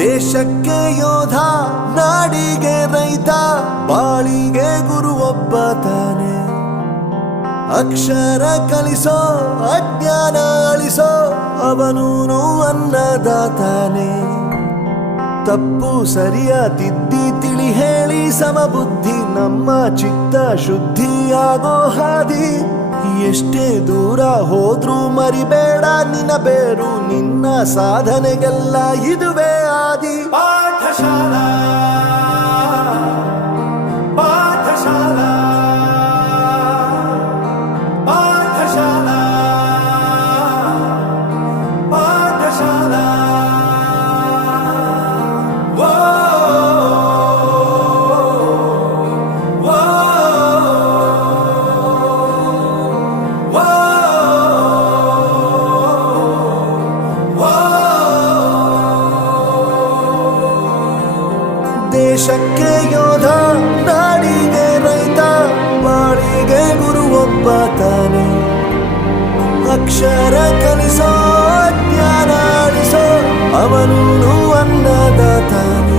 ದೇಶಕ್ಕೆ ಯೋಧ, ನಾಡಿಗೆ ರೈತ, ಬಾಳಿಗೆ ಗುರು ಒಬ್ಬ ತಾನೆ. ಅಕ್ಷರ ಕಲಿಸೋ, ಅಜ್ಞಾನ ಅಳಿಸೋ, ಅವನೂನು ಅನ್ನದಾತಾನೆ. ತಪ್ಪು ಸರಿಯ ತಿದ್ದಿ ತಿಳಿ ಹೇಳಿ ಸಮಬುದ್ಧಿ, ನಮ್ಮ ಚಿತ್ತ ಶುದ್ಧಿಯಾಗೋ ಹಾದಿ. ಎಷ್ಟೇ ದೂರ ಹೋದ್ರೂ ಮರಿಬೇಡ ನಿನ್ನ ಬೇರು, ನಿನ್ನ ಸಾಧನೆಗೆಲ್ಲ ಇದುವೇ ಆದಿ. ಪಾಠಶಾಲಾ ಪಾಠಶಾಲಾ ಪಾಠಶಾಲಾ ಪಾಠಶಾಲಾ. ದೇಶಕ್ಕೆ ಯೋಧ, ನಾಡಿಗೆ ರೈತ, ಬಾಳಿಗೆ ಗುರು ಒಬ್ಬ ತಾನೆ. ಅಕ್ಷರ ಕಲಿಸೋ, ಜ್ಞಾನ ಅಳಿಸೋ, ಅವನೂನು ಅನ್ನದಾತಾನೆ.